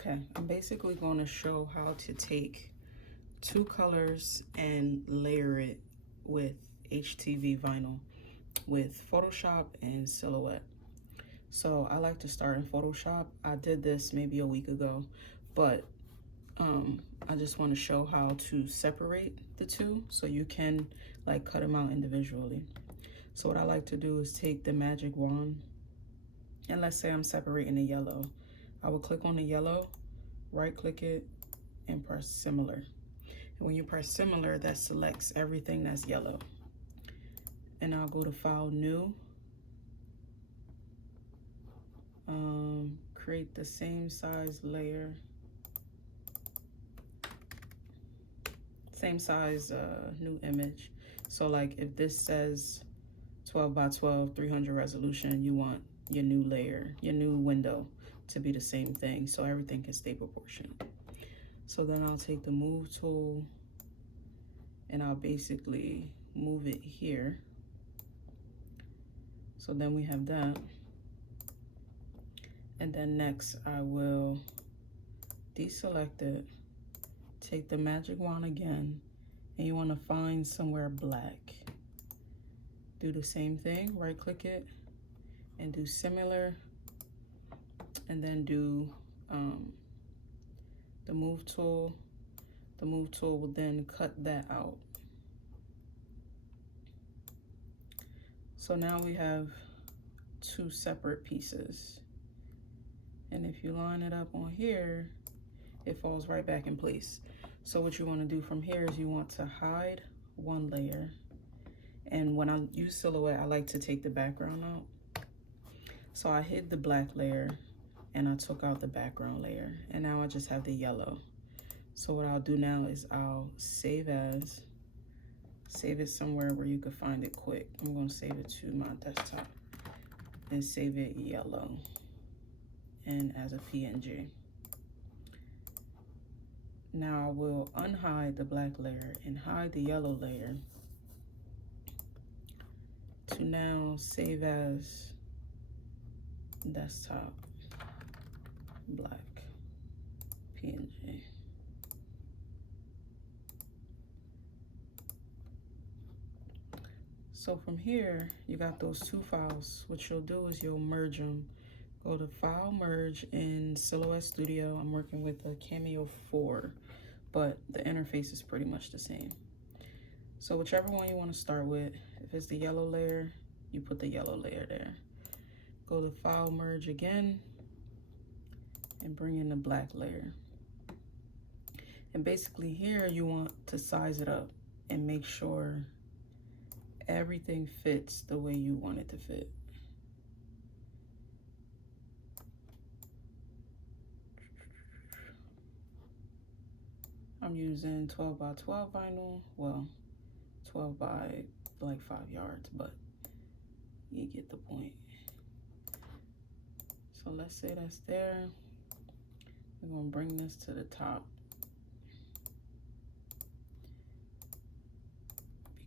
Okay, I'm basically going to show how to take two colors and layer it with HTV vinyl with Photoshop and Silhouette. So I like to start in Photoshop. I did this maybe a week ago, but I just want to show how to separate the two so you can like cut them out individually. So what I like to do is take the magic wand, and let's say I'm separating the yellow. I will click on the yellow, right click it, and press similar. And when you press similar, that selects everything that's yellow. And I'll go to File, New, create the same size layer, same size new image. So like if this says 12 by 12, 300 resolution, you want your new layer, your new window to be the same thing so everything can stay proportionate. So then I'll take the move tool and I'll basically move it here. So then we have that. And then next I will deselect it, take the magic wand again, and you want to find somewhere black. Do the same thing, right click it and do similar, and then do the move tool. The move tool will then cut that out. So now we have two separate pieces. And if you line it up on here, it falls right back in place. So what you want to do from here is you want to hide one layer. And when I use Silhouette, I like to take the background out. So I hid the black layer and I took out the background layer. And now I just have the yellow. So what I'll do now is I'll save as, save it somewhere where you can find it quick. I'm going to save it to my desktop and save it yellow and as a PNG. Now I will unhide the black layer and hide the yellow layer to now save as desktop black PNG. So from here, you got those two files. What you'll do is you'll merge them. Go to File, Merge in Silhouette Studio. I'm working with a Cameo 4, but the interface is pretty much the same. So whichever one you want to start with, if it's the yellow layer, you put the yellow layer there. Go to File, Merge again, and bring in the black layer. And basically here, you want to size it up and make sure everything fits the way you want it to fit. I'm using 12 by 12 vinyl, well, 12 by like 5 yards, but you get the point. So let's say that's there. We're gonna bring this to the top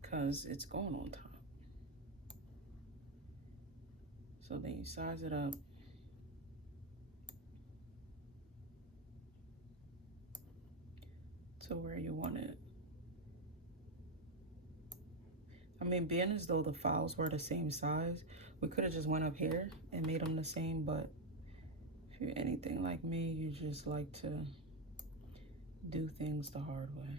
because it's going on top. So then you size it up. To where you want it. I mean, being as though the files were the same size, we could have just went up here and made them the same, but if you're anything like me, you just like to do things the hard way.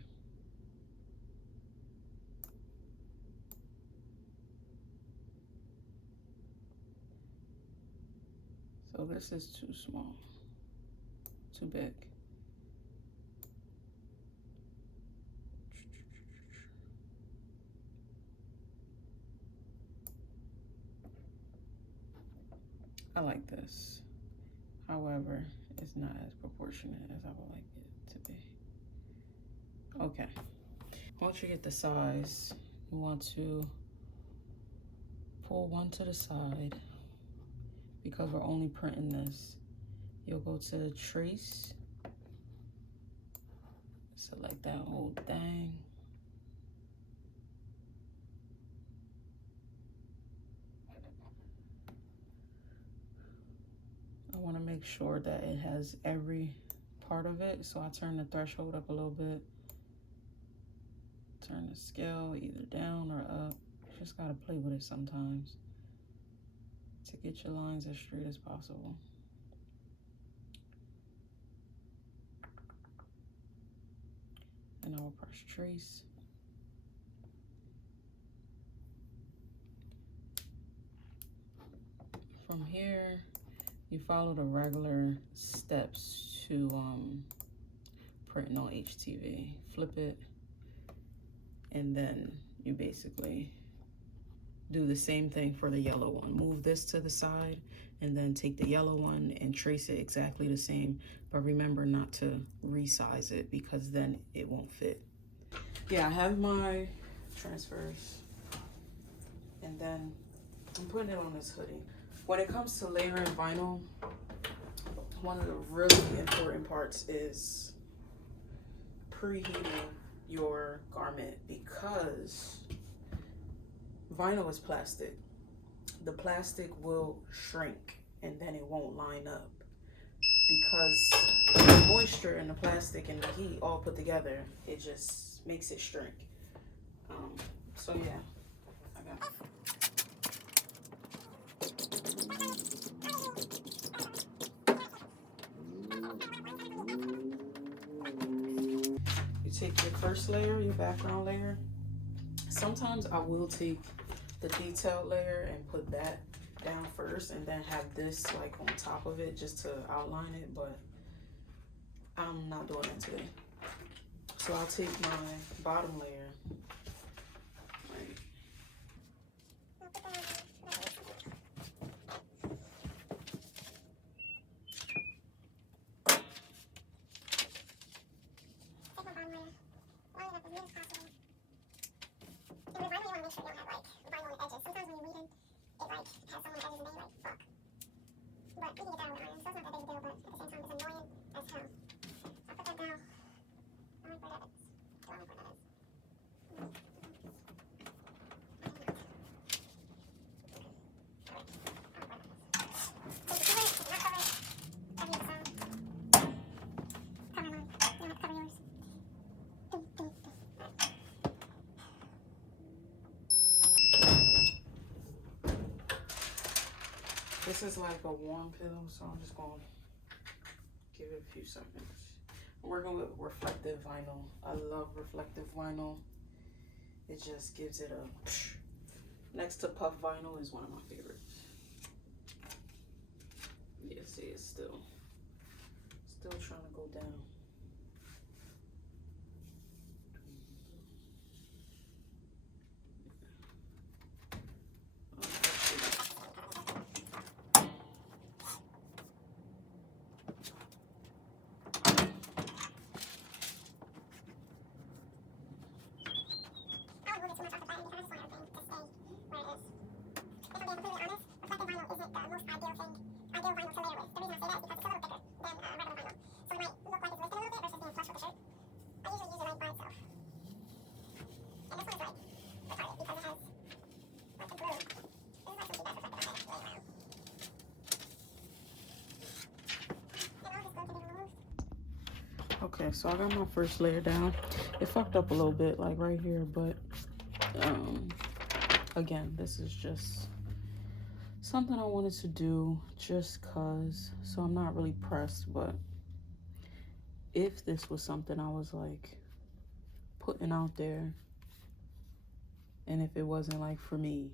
So this is too small, too big. I like this. However, it's not as proportionate as I would like it to be. Okay. Once you get the size, you want to pull one to the side because we're only printing this. You'll go to Trace, select that whole thing. I want to make sure that it has every part of it. So I turn the threshold up a little bit. Turn the scale either down or up. You just gotta play with it sometimes to get your lines as straight as possible. And I will press trace. From here, you follow the regular steps to printing on HTV. Flip it, and then you basically do the same thing for the yellow one. Move this to the side, and then take the yellow one and trace it exactly the same. But remember not to resize it because then it won't fit. Yeah, I have my transfers, and then I'm putting it on this hoodie. When it comes to layering vinyl, one of the really important parts is preheating your garment, because vinyl is plastic. The plastic will shrink and then it won't line up because the moisture and the plastic and the heat all put together, it just makes it shrink. So yeah, I got it. You take your first layer, your background layer. Sometimes I will take the detailed layer and put that down first and then have this like on top of it just to outline it, but I'm not doing that today. So I'll take my bottom layer. This is like a warm pill, so I'm just gonna give it a few seconds. I'm working with reflective vinyl. I love reflective vinyl. It just gives it a, next to puff vinyl is one of my favorites. Yeah, see, it's still trying to go down. Okay, so I got my first layer down. It fucked up a little bit, like right here, but again, this is just something I wanted to do just cause, so I'm not really pressed. But if this was something I was like putting out there, and if it wasn't like for me,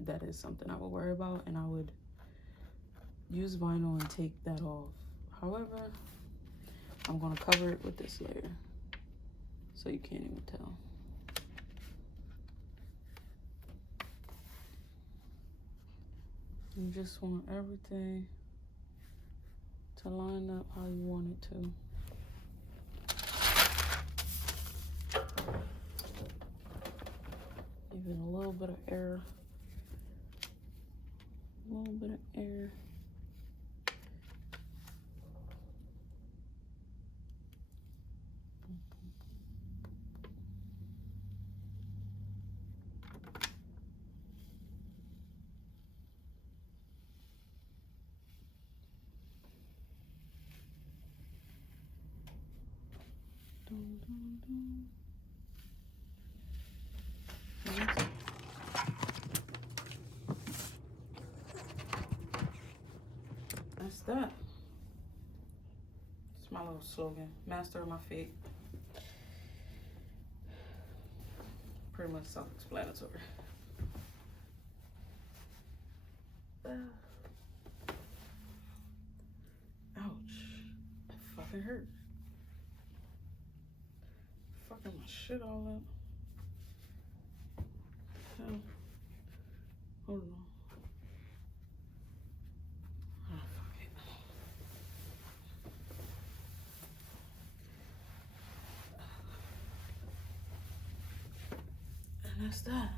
that is something I would worry about, and I would use vinyl and take that off. However, I'm gonna cover it with this layer so you can't even tell. You just want everything to line up how you want it to. Even a little bit of air. A little bit of air. That's that. It's my little slogan. Master of my fate. Pretty much self-explanatory. Ouch. That fucking hurt. Fucking my shit all up. Oh. Hold on. Oh, fuck it. And that's that.